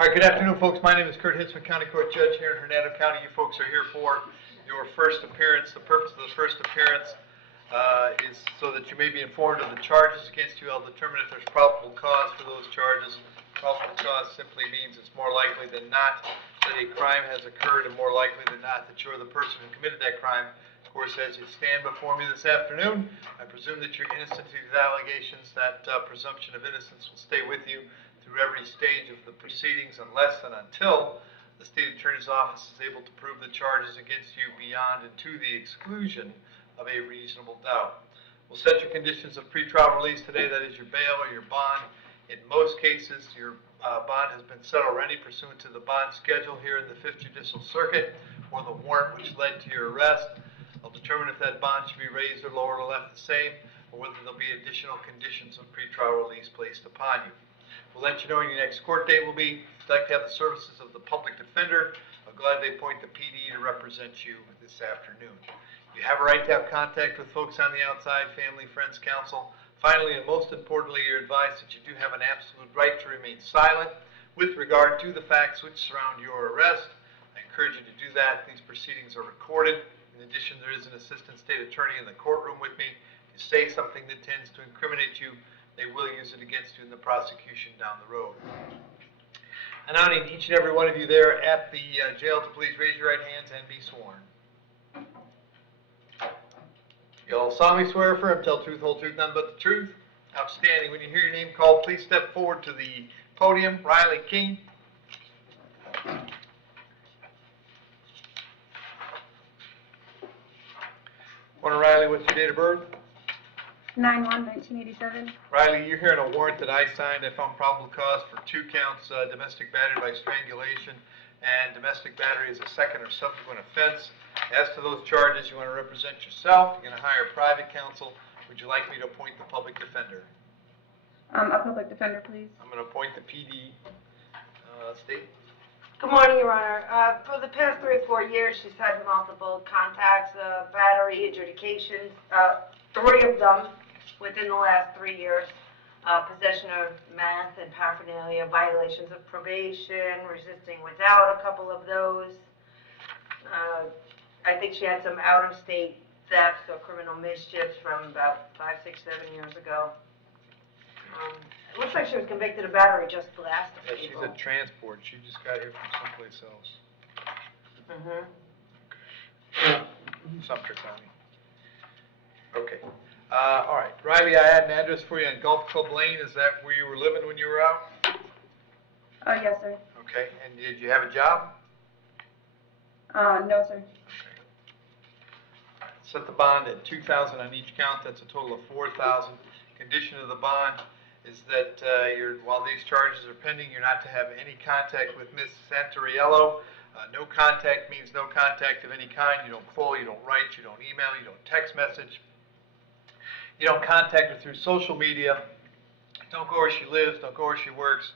All right, good afternoon, folks. My name is Kurt Hitzemann, County Court Judge here in Hernando County. You folks are here for your first appearance. The purpose of the first appearance is so that you may be informed of the charges against you. I'll determine if there's probable cause for those charges. Probable cause simply means it's more likely than not that a crime has occurred, and more likely than not that you're the person who committed that crime. Of course, as you stand before me this afternoon, I presume that you're innocent of these allegations. That presumption of innocence will stay with you through every stage of the proceedings unless and until the State Attorney's Office is able to prove the charges against you beyond and to the exclusion of a reasonable doubt. We'll set your conditions of pretrial release today, that is your bail or your bond. In most cases, your bond has been set already pursuant to the bond schedule here in the 5th Judicial Circuit or the warrant which led to your arrest. I'll determine if that bond should be raised or lowered or left the same, or whether there'll be additional conditions of pretrial release placed upon you. We'll let you know when your next court date will be. If you'd like to have the services of the public defender, I'll gladly appoint the PD to represent you this afternoon. You have a right to have contact with folks on the outside, family, friends, counsel. Finally, and most importantly, you're advised that you do have an absolute right to remain silent with regard to the facts which surround your arrest. I encourage you to do that. These proceedings are recorded. In addition, there is an assistant state attorney in the courtroom with me. If you say something that tends to incriminate you, they will use it against you in the prosecution down the road. And I need each and every one of you there at the jail to please raise your right hands and be sworn. You'll solemnly swear or affirm, tell the truth, whole truth, none but the truth. Outstanding. When you hear your name called, please step forward to the podium. Riley King. Morning, Riley. What's your date of birth? 9/1/1987. Riley, you're hearing a warrant that I signed. I found probable cause for 2 counts, domestic battery by strangulation, and domestic battery is a second or subsequent offense. As to those charges, you want to represent yourself. You're going to hire private counsel. Would you like me to appoint the public defender? A public defender, please. I'm going to appoint the PD. State. Good morning, Your Honor. For the past 3 or 4 years, she's had multiple contacts, battery, adjudications, 3 of them within the last 3 years. Possession of meth and paraphernalia, violations of probation, resisting without a couple of those. I think she had some out-of-state thefts or criminal mischiefs from about 5, 6, 7 years ago. It looks like she was convicted of battery just last Yeah, April. she's at transport. She just got here from someplace else. Sumter County. Okay. All right. Riley, I had an address for you on Gulf Club Lane. Is that where you were living when you were out? Yes, sir. Okay. And did you have a job? No, sir. Okay. Set the bond at $2,000 on each count. That's a total of $4,000. Condition of the bond is that while these charges are pending, you're not to have any contact with Ms. Santoriello. No contact means no contact of any kind. You don't call, you don't write, you don't email, you don't text message. You don't contact her through social media. Don't go where she lives, don't go where she works.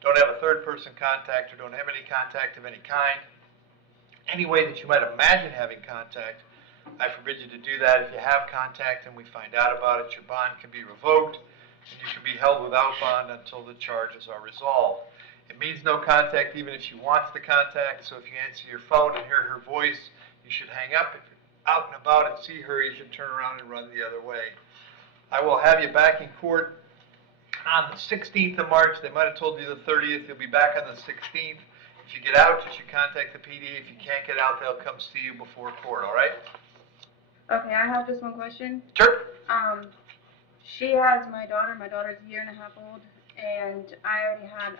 Don't have a third person contact her, don't have any contact of any kind. Any way that you might imagine having contact, I forbid you to do that. If you have contact and we find out about it, your bond can be revoked and you can be held without bond until the charges are resolved. It means no contact even if she wants the contact, so if you answer your phone and hear her voice, you should hang up. If you're out and about and see her, you should turn around and run the other way. I will have you back in court on the 16th of March. They might have told you the 30th. You'll be back on the 16th. If you get out, you should contact the PD. If you can't get out, they'll come see you before court, all right? Okay, I have just one question. Sure. She has my daughter. My daughter's a 1.5 years old, and I already had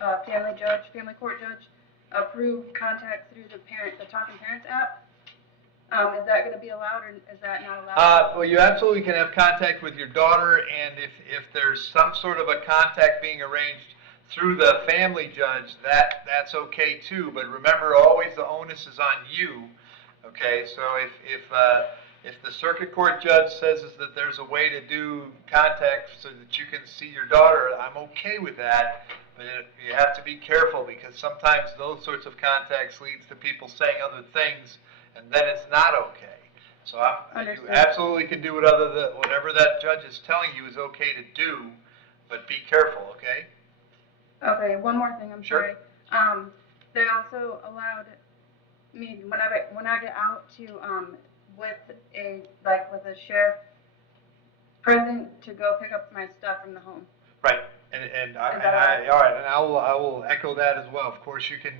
a family court judge, approve contact through the Talking Parents app. Is that going to be allowed, or is that not allowed? Well, you absolutely can have contact with your daughter, and if there's some sort of a contact being arranged through the family judge, that's okay too. But remember, always the onus is on you. Okay, so if the circuit court judge says that there's a way to do contact so that you can see your daughter, I'm okay with that. But you have to be careful because sometimes those sorts of contacts leads to people saying other things, and then it's not okay. So you absolutely can do whatever that judge is telling you is okay to do, but be careful, okay? Okay, one more thing, I'm Sure. sorry. They also allowed me, when I get out to, with with a sheriff present to go pick up my stuff from the home. Right, all right, and I will echo that as well. Of course, you can,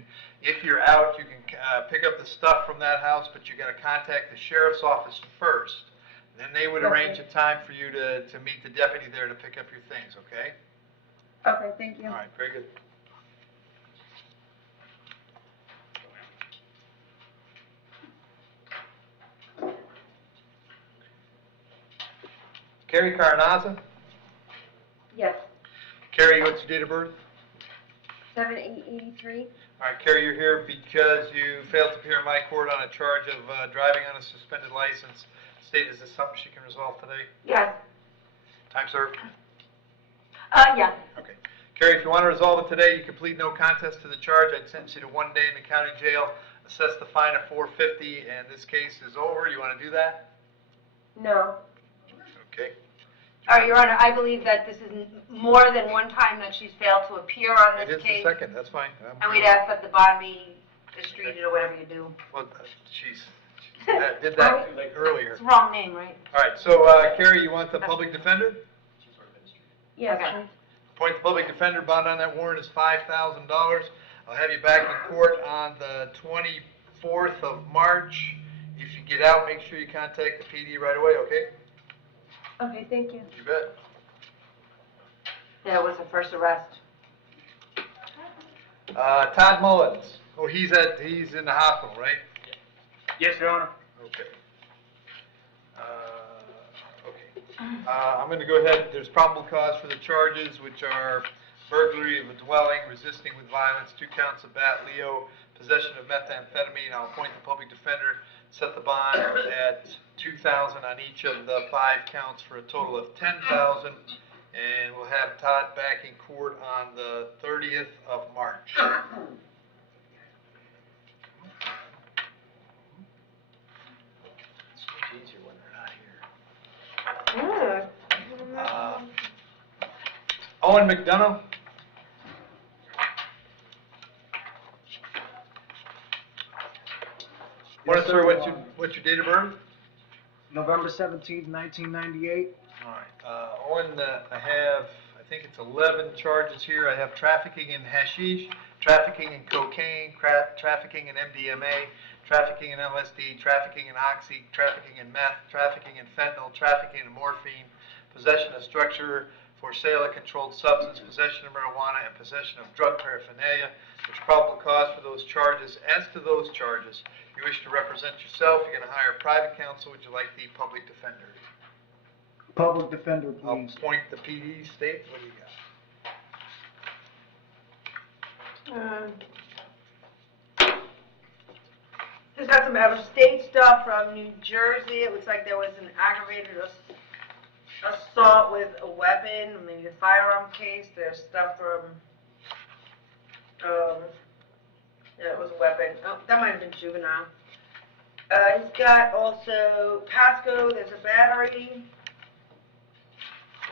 if you're out, you can pick up the stuff from that house, but you gotta contact the sheriff's office first. Then they would arrange a time for you to meet the deputy there to pick up your things, okay? Okay, thank you. All right, very good. Carrie Carnaza? Yes, Carrie, what's your date of birth? 7/8/83. All right, Carrie, you're here because you failed to appear in my court on a charge of driving on a suspended license. State, is this something she can resolve today? Yes. Time served? Yeah. Okay. Carrie, if you want to resolve it today, you can plead no contest to the charge. I'd sentence you to 1 day in the county jail, assess the fine at $450, and this case is over. You want to do that? No. Okay. Your Honor, I believe that this is more than one time that she's failed to appear on It this is the case. second, that's fine. And we'd ask that the bond be distributed or whatever you do. Well, she's, did that like earlier. It's the wrong name, right? All right, so Carrie, you want the public defender? Yes, Okay. please. Appoint the public defender, bond on that warrant is $5,000. I'll have you back in court on the 24th of March. If you get out, make sure you contact the PD right away, okay? Okay, thank you. You bet. Yeah, it was the first arrest. Todd Mullins. Oh, he's in the hospital, right? Yes, Your Honor. Okay. I'm going to go ahead. There's probable cause for the charges, which are burglary of a dwelling, resisting with violence, 2 counts of bat leo, possession of methamphetamine. I'll appoint the public defender, set the bond at $2,000 on each of the 5 counts for a total of $10,000, and we'll have Todd back in court on the 30th of March. It's much easier when they're not here. Owen McDonough. Yes, Sir, sir. what's your date of birth? November 17th, 1998. All right, Owen, I think it's 11 charges here. I have trafficking in hashish, trafficking in cocaine, trafficking in MDMA, trafficking in LSD, trafficking in oxy, trafficking in meth, trafficking in fentanyl, trafficking in morphine, possession of structure for sale of controlled substance, possession of marijuana, and possession of drug paraphernalia. There's probable cause for those charges. As to those charges, you wish to represent yourself, you're going to hire private counsel. Would you like the public defender? Public defender, I'll please. appoint the PD. State, what do you got? He's got some out-of-state stuff from New Jersey. It looks like there was an aggravated assault with a weapon, maybe a firearm case. There's stuff from, yeah, it was a weapon. Oh, that might have been juvenile. He's got also Pasco. There's a battery.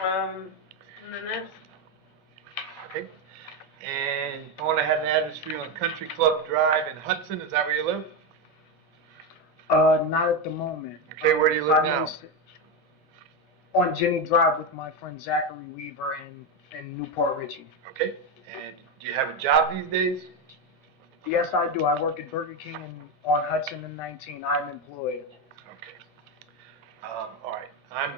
And then this. Okay. And I want to have an address for you on Country Club Drive in Hudson. Is that where you live? Not at the moment. Okay, where do you live I now? mean, on Jenny Drive with my friend Zachary Weaver in Newport Richey. Okay. And do you have a job these days? Yes, I do. I work at Burger King on Hudson and 19. I'm employed. Okay. All right. I'm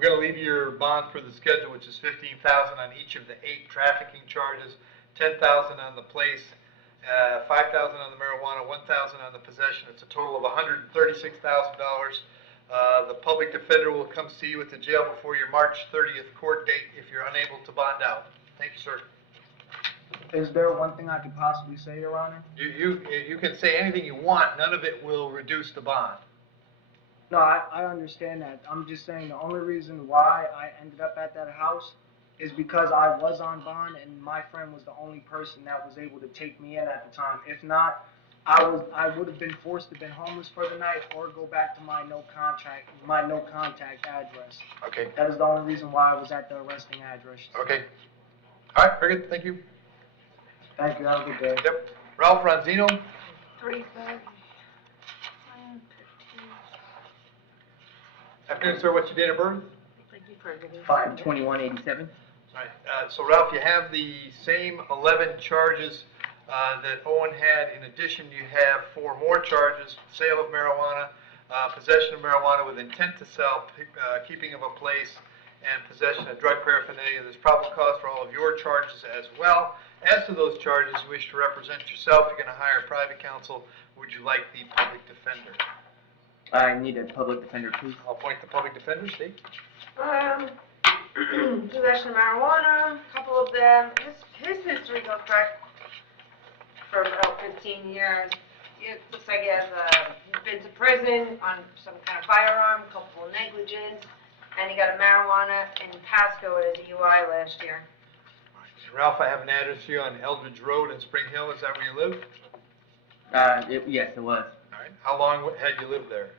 going to leave your bond for the schedule, which is $15,000 on each of the 8 trafficking charges, $10,000 on the place, $5,000 on the marijuana, $1,000 on the possession. It's a total of $136,000. The public defender will come see you at the jail before your March 30th court date if you're unable to bond out. Thank you, sir. Is there one thing I could possibly say, Your Honor? You can say anything you want. None of it will reduce the bond. No, I understand that. I'm just saying the only reason why I ended up at that house is because I was on bond and my friend was the only person that was able to take me in at the time. If not, I would have been forced to have been homeless for the night or go back to my no contact address. Okay. That is the only reason why I was at the arresting address. Okay. All right. Very good. Thank you. Thank you, have a good day. Yep. Ralph Ronzino, 3:30. afternoon, sir, what's your date of birth? Thank you for everything. 5/21/87. All right, so Ralph, you have the same 11 charges that Owen had. In addition, you have 4 more charges: sale of marijuana, possession of marijuana with intent to sell, keeping of a place, and possession of drug paraphernalia. There's probable cause for all of your charges as well. As to those charges, you wish to represent yourself, you're going to hire private counsel. Would you like the public defender? I need a public defender, please. I'll appoint the public defender, Steve. Possession of marijuana, a couple of them. His history goes back for about 15 years. It looks like he has been to prison on some kind of firearm, culpable negligence, and he got a marijuana in Pasco at a DUI last year. Ralph, I have an address here on Eldridge Road in Spring Hill. Is that where you live? Yes, it was. All right. How long had you lived there?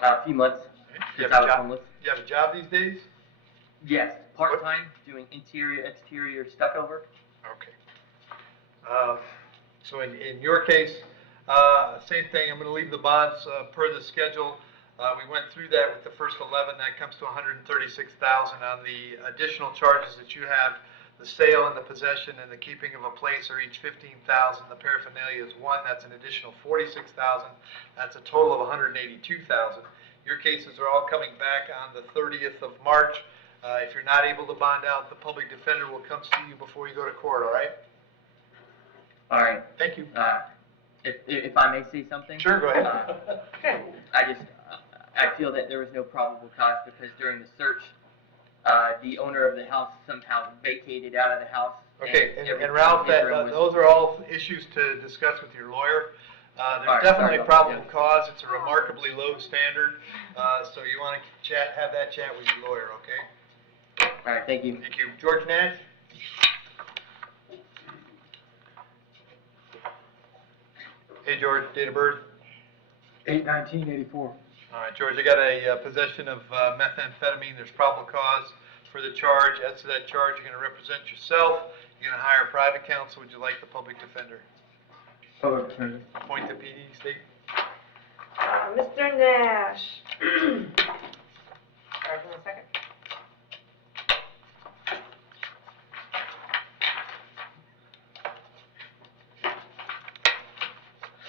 A few months You since have I a was job? homeless. You have a job these days? Yes, part-time, doing interior, exterior stuff over. Okay. So in your case, same thing. I'm going to leave the bonds per the schedule. We went through that with the first 11. That comes to $136,000. On the additional charges that you have, the sale and the possession and the keeping of a place are each $15,000. The paraphernalia is 1. That's an additional $46,000. That's a total of $182,000. Your cases are all coming back on the 30th of March. If you're not able to bond out, the public defender will come see you before you go to court, all right? All right. Thank you. If I may say something. Sure, go ahead. I feel that there was no probable cause because during the search, the owner of the house somehow vacated out of the house. Okay, everything and Ralph, in his room was- those are all issues to discuss with your lawyer. All There's right, definitely sorry a about probable cause. It's a remarkably low standard. So you want to have that chat with your lawyer, okay? All right, thank you. Thank you. George Nash? Hey, George, date of birth? 8/19/84. All right, George, I got a possession of methamphetamine. There's probable cause for the charge. As to that charge, you're going to represent yourself. You're going to hire private counsel. Would you like the public defender? Public defender. Appoint the PD, Steve. Mr. Nash. Sorry for a second.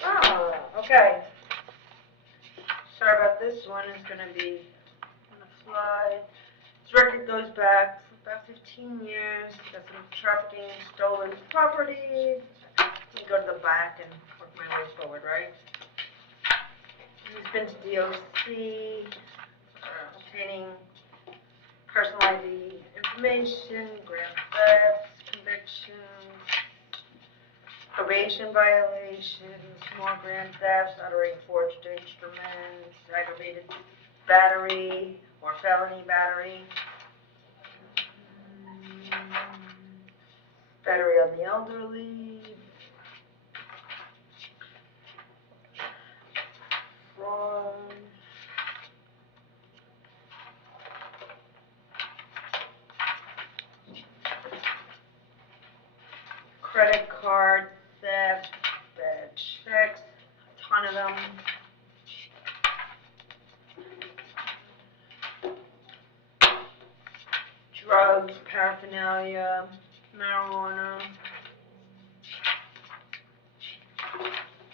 Oh, okay. Sorry about this one. It's going to be on the fly. His record goes back for about 15 years. Got some trafficking, stolen property. Let me go to the back and work my way forward, right? He's been to DOC, obtaining personal ID information, grand thefts, convictions, probation violations, more grand thefts, uttering forged instruments, aggravated battery or felony battery, battery on the elderly, fraud, credit card theft, bad checks, a ton of them. Drugs, paraphernalia, marijuana,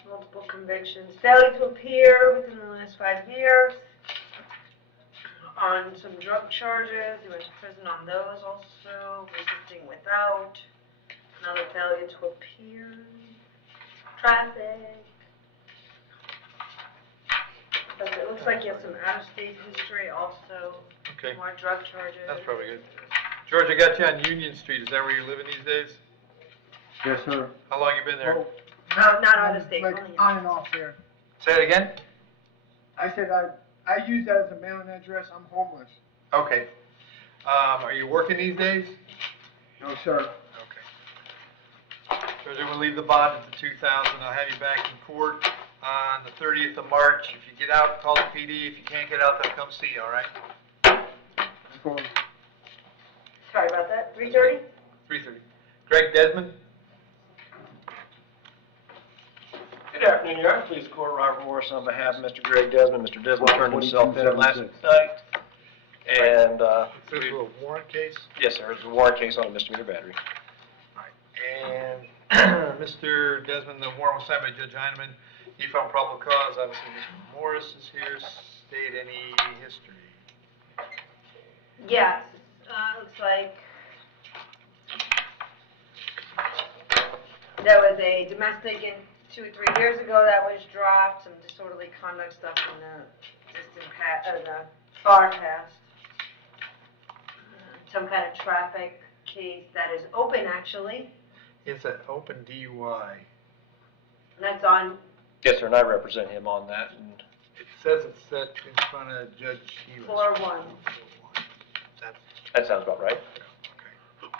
multiple convictions, failure to appear within the last 5 years on some drug charges. He went to prison on those also, resisting without, another failure to appear, traffic. But it looks like he has some out-of-state history also, Okay, more drug charges. that's probably good. George, I got you on Union Street. Is that where you're living these days? Yes, sir. How long you been there? No, not out of state, Like only in- on and off there. Say it again? I said I use that as a mailing address. I'm homeless. Okay. Are you working these days? No, sir. Okay. George, I'm gonna leave the bond at the 2,000. I'll have you back in court on the 30th of March. If you get out, call the PD. If you can't get out, they'll come see you, all right? Sorry about that, 3:30? 3:30. Greg Desmond? Good afternoon, Your Honor. Please court Robert Morris on behalf of Mr. Greg Desmond. Mr. Desmond turned himself in last night. And, This is a warrant case? yes, sir, it's a warrant case on a misdemeanor battery. And Mr. Desmond, the warrant was signed by Judge Heineman. He found probable cause. Obviously, Mr. Morris is here. State any history. Yes, looks like there was a domestic 2 or 3 years ago that was dropped, some disorderly conduct stuff in the far past. Some kind of traffic case that is open, actually, It's an open DUI. and that's on, Yes, sir, and I represent him on that. And It says it's set in front of Judge Healy. 4-1. That's, that sounds about right. okay,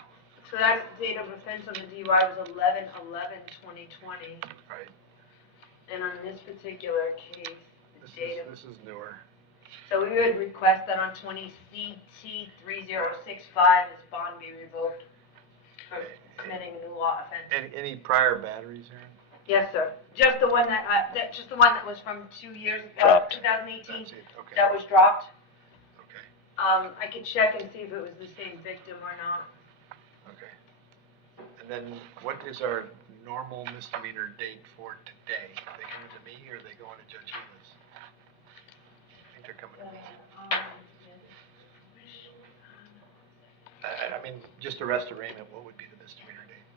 So that date of offense on the DUI was 11/11/2020, right. and on this particular case, the date of, This is newer. so we would request that on 20 CT 3065, this bond be revoked for committing a new law offense. Any prior batteries, Aaron? Yes, sir. Just the one that was from 2 years ago, Dropped. 2018, That's it, okay. that was dropped. Okay, I could check and see if it was the same victim or not. okay. And then what is our normal misdemeanor date for today? Are they coming to me or are they going to Judge Healy's? I think they're coming to me. I mean, just arrest arraignment, what would be the misdemeanor date?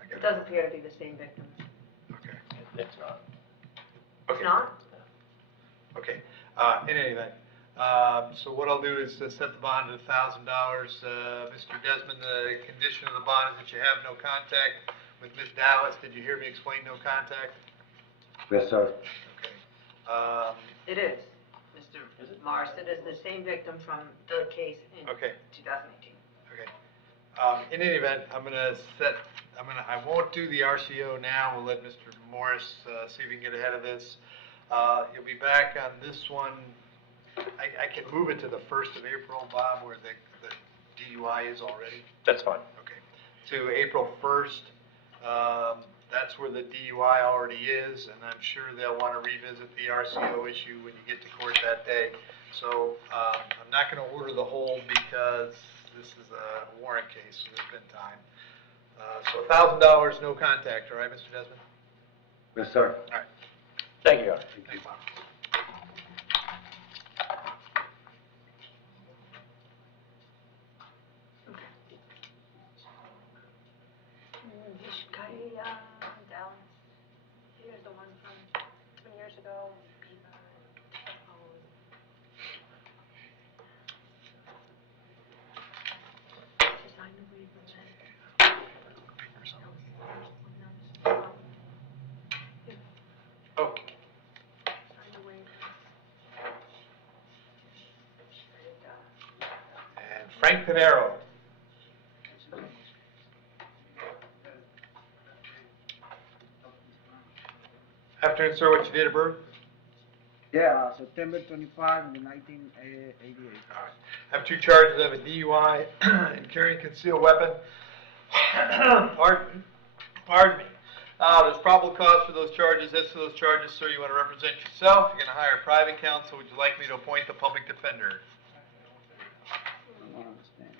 I It got does appear to be the same victim. Okay. It's not. It's not? Okay, in any event, so what I'll do is set the bond at $1,000. Mr. Desmond, the condition of the bond is that you have no contact with Ms. Dallas. Did you hear me explain no contact? Yes, sir. Okay. It is. Mr. Morris, it is the same victim from the case in Okay, 2018. okay. In any event, I won't do the RCO now. We'll let Mr. Morris, see if he can get ahead of this. You'll be back on this one. I can move it to the 1st of April, Bob, where the DUI is already. That's fine. Okay. To April 1st, that's where the DUI already is, and I'm sure they'll want to revisit the RCO issue when you get to court that day. So, I'm not going to order the hold because this is a warrant case, so there's been time. So $1,000, no contact, all right, Mr. Desmond? Yes, sir. All right. Thank you, Your Honor. Thanks, Bob. Dallas. Here's the one from 20 years ago. Oh. And Frank Pinero. Afternoon, sir, what's your date of birth? Yeah, September 25, 1988. All right. I have 2 charges. I have a DUI and carrying concealed weapon. Pardon me. There's probable cause for those charges. As to those charges, sir, you want to represent yourself. You're going to hire a private counsel. Would you like me to appoint the public defender? I don't understand.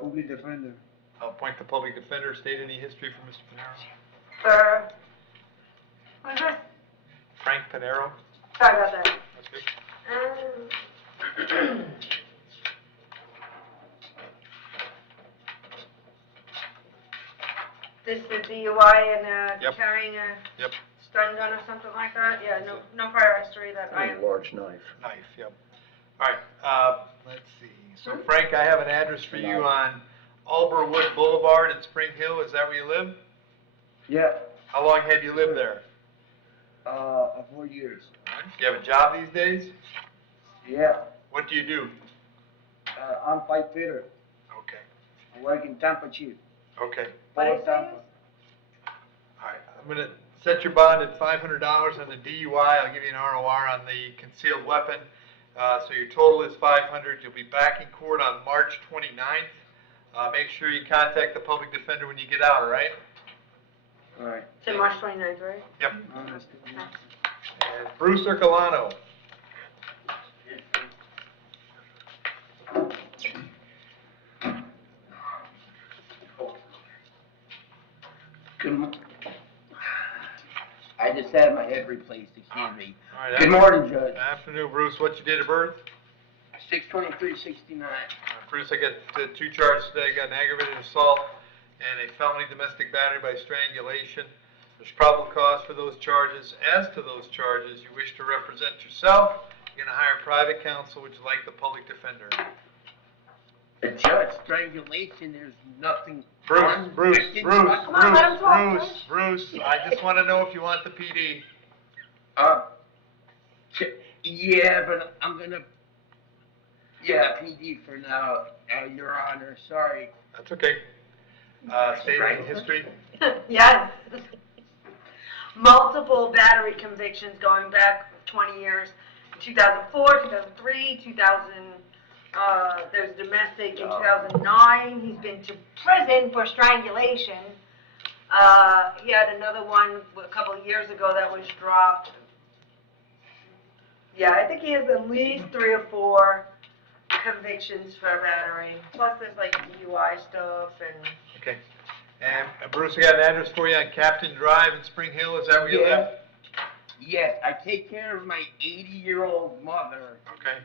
Public defender. I'll appoint the public defender. State any history for Mr. Pinero. What is this? Frank Pinero. Sorry about that. That's good. This is DUI and Yep. carrying a Yep. stun gun or something like that? Yeah, no prior history that I am. Large knife. Knife, yep. All right, let's see. So Frank, I have an address for you on Alberwood Boulevard in Spring Hill. Is that where you live? Yeah, How long have you lived there? 4 years. Do you have a job these days? Yeah, What do you do? I'm pipe fitter. Okay, I work in Tampa, Chief. okay. What Port is Tampa. All right, I'm gonna set your bond at $500 on the DUI. I'll give you an ROR on the concealed weapon. So your total is 500. You'll be back in court on March 29th. Make sure you contact the public defender when you get out, all right? All right. It's March 29th, right? Yep. Understood. And Bruce Ercolano. I just had my head replaced, excuse me. All right, Good morning, Judge. Afternoon, Bruce. What's your date of birth? 6/23/69. Bruce, I got 2 charges today. I got an aggravated assault and a felony domestic battery by strangulation. There's probable cause for those charges. As to those charges, you wish to represent yourself. You're going to hire private counsel. Would you like the public defender? The judge, strangulation, there's nothing. Bruce, on- Bruce, I didn't- Bruce, Come on, let him talk, Bruce, Bruce. I just want to know if you want the PD. Yeah, but I'm gonna, PD for now, Your Honor, sorry. That's okay. Stating history. Yes. Multiple battery convictions going back 20 years. 2004, 2003, 2000, there's domestic in 2009. He's been to prison for strangulation. He had another one a couple of years ago that was dropped. Yeah, I think he has at least 3 or 4 convictions for battery. Plus there's like DUI stuff and... Okay. And Bruce, I got an address for you on Captain Drive in Spring Hill. Is that where you live? Yes, I take care of my 80-year-old mother. Okay.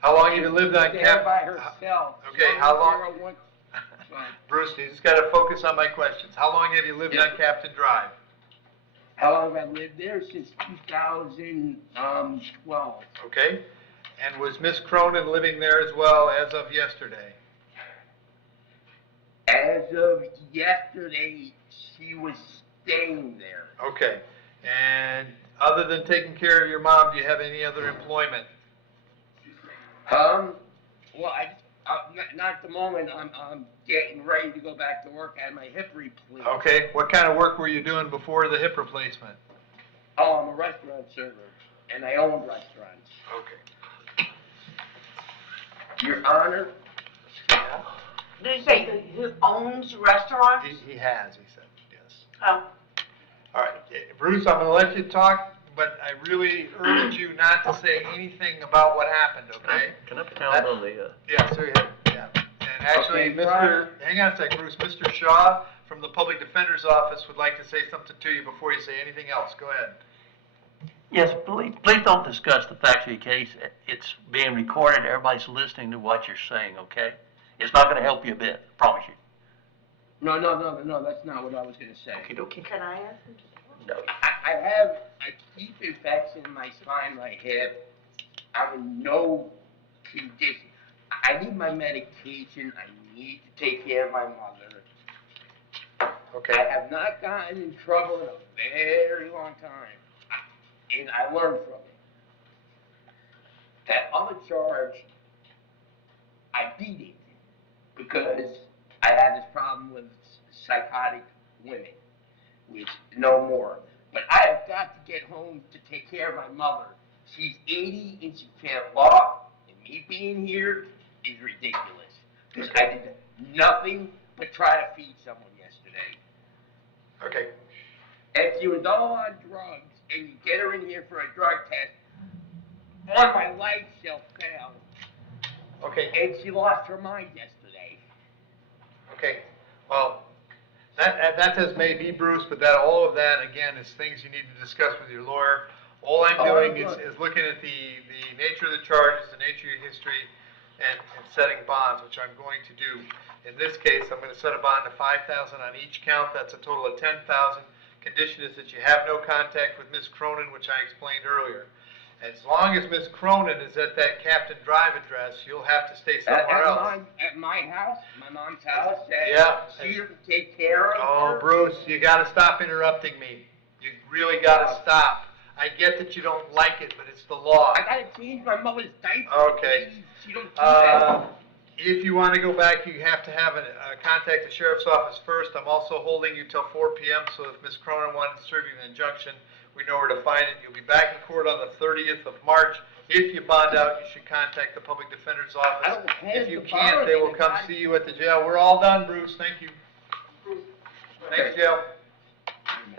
How long have you lived on There Captain? by herself. Okay, how long? 101 Bruce, you just got to focus on my questions. How long have you lived on Captain Drive? How long have I lived there? Since 2012. Okay. And was Miss Cronin living there as well as of yesterday? As of yesterday, she was staying there. Okay. And other than taking care of your mom, do you have any other employment? Well, not at the moment. I'm getting ready to go back to work. I had my hip replaced. Okay. What kind of work were you doing before the hip replacement? Oh, I'm a restaurant server, and I own restaurants. Okay. Your Honor, Did you say who owns restaurants? He has, he said, yes. Oh. All right, Bruce, I'm going to let you talk, but I really urge you not to say anything about what happened, okay? Can I pound on the, Yeah, so yeah. And actually, Okay, Brian. hang on a sec, Bruce, Mr. Shaw from the Public Defender's Office would like to say something to you before you say anything else. Go ahead. Yes, please don't discuss the facts of your case. It's being recorded. Everybody's listening to what you're saying, okay? It's not going to help you a bit, I promise you. no, that's not what I was going to say. Okie dokie. Can I ask him? No. I have a deep infection in my spine, my hip. I'm in no condition. I need my medication. I need to take care of my mother. Okay. I have not gotten in trouble in a very long time, and I learned from it. That other charge, I beat it because I had this problem with psychotic women, which no more. But I have got to get home to take care of my mother. She's 80 and she can't walk, and me being here is ridiculous. Because I did nothing but try to feed someone yesterday. Okay. If she was all on drugs and you get her in here for a drug test, all my life she'll fail. Okay. And she lost her mind yesterday. Okay. Well, that's as may be, Bruce, but all of that, again, is things you need to discuss with your lawyer. All I'm doing is looking at the nature of the charges, the nature of your history, and setting bonds, which I'm going to do. In this case, I'm going to set a bond of $5,000 on each count. That's a total of $10,000. Condition is that you have no contact with Ms. Cronin, which I explained earlier. As long as Ms. Cronin is at that Captain Drive address, you'll have to stay somewhere else. At my house, my mom's house, Yeah. she doesn't take care of Oh, her. Bruce, you got to stop interrupting me. You really got to stop. I get that you don't like it, but it's the law. I gotta change my mother's diaper. Okay. Please. She don't do that. If you want to go back, you have to have contact the sheriff's office first. I'm also holding you till 4 p.m., so if Ms. Cronin wanted to serve you an injunction, we know where to find it. You'll be back in court on the 30th of March. If you bond out, you should contact the public defender's I office. don't have If you to can't, bond they will it. come see you at the jail. We're all done, Bruce. Thank you. Thanks, jail.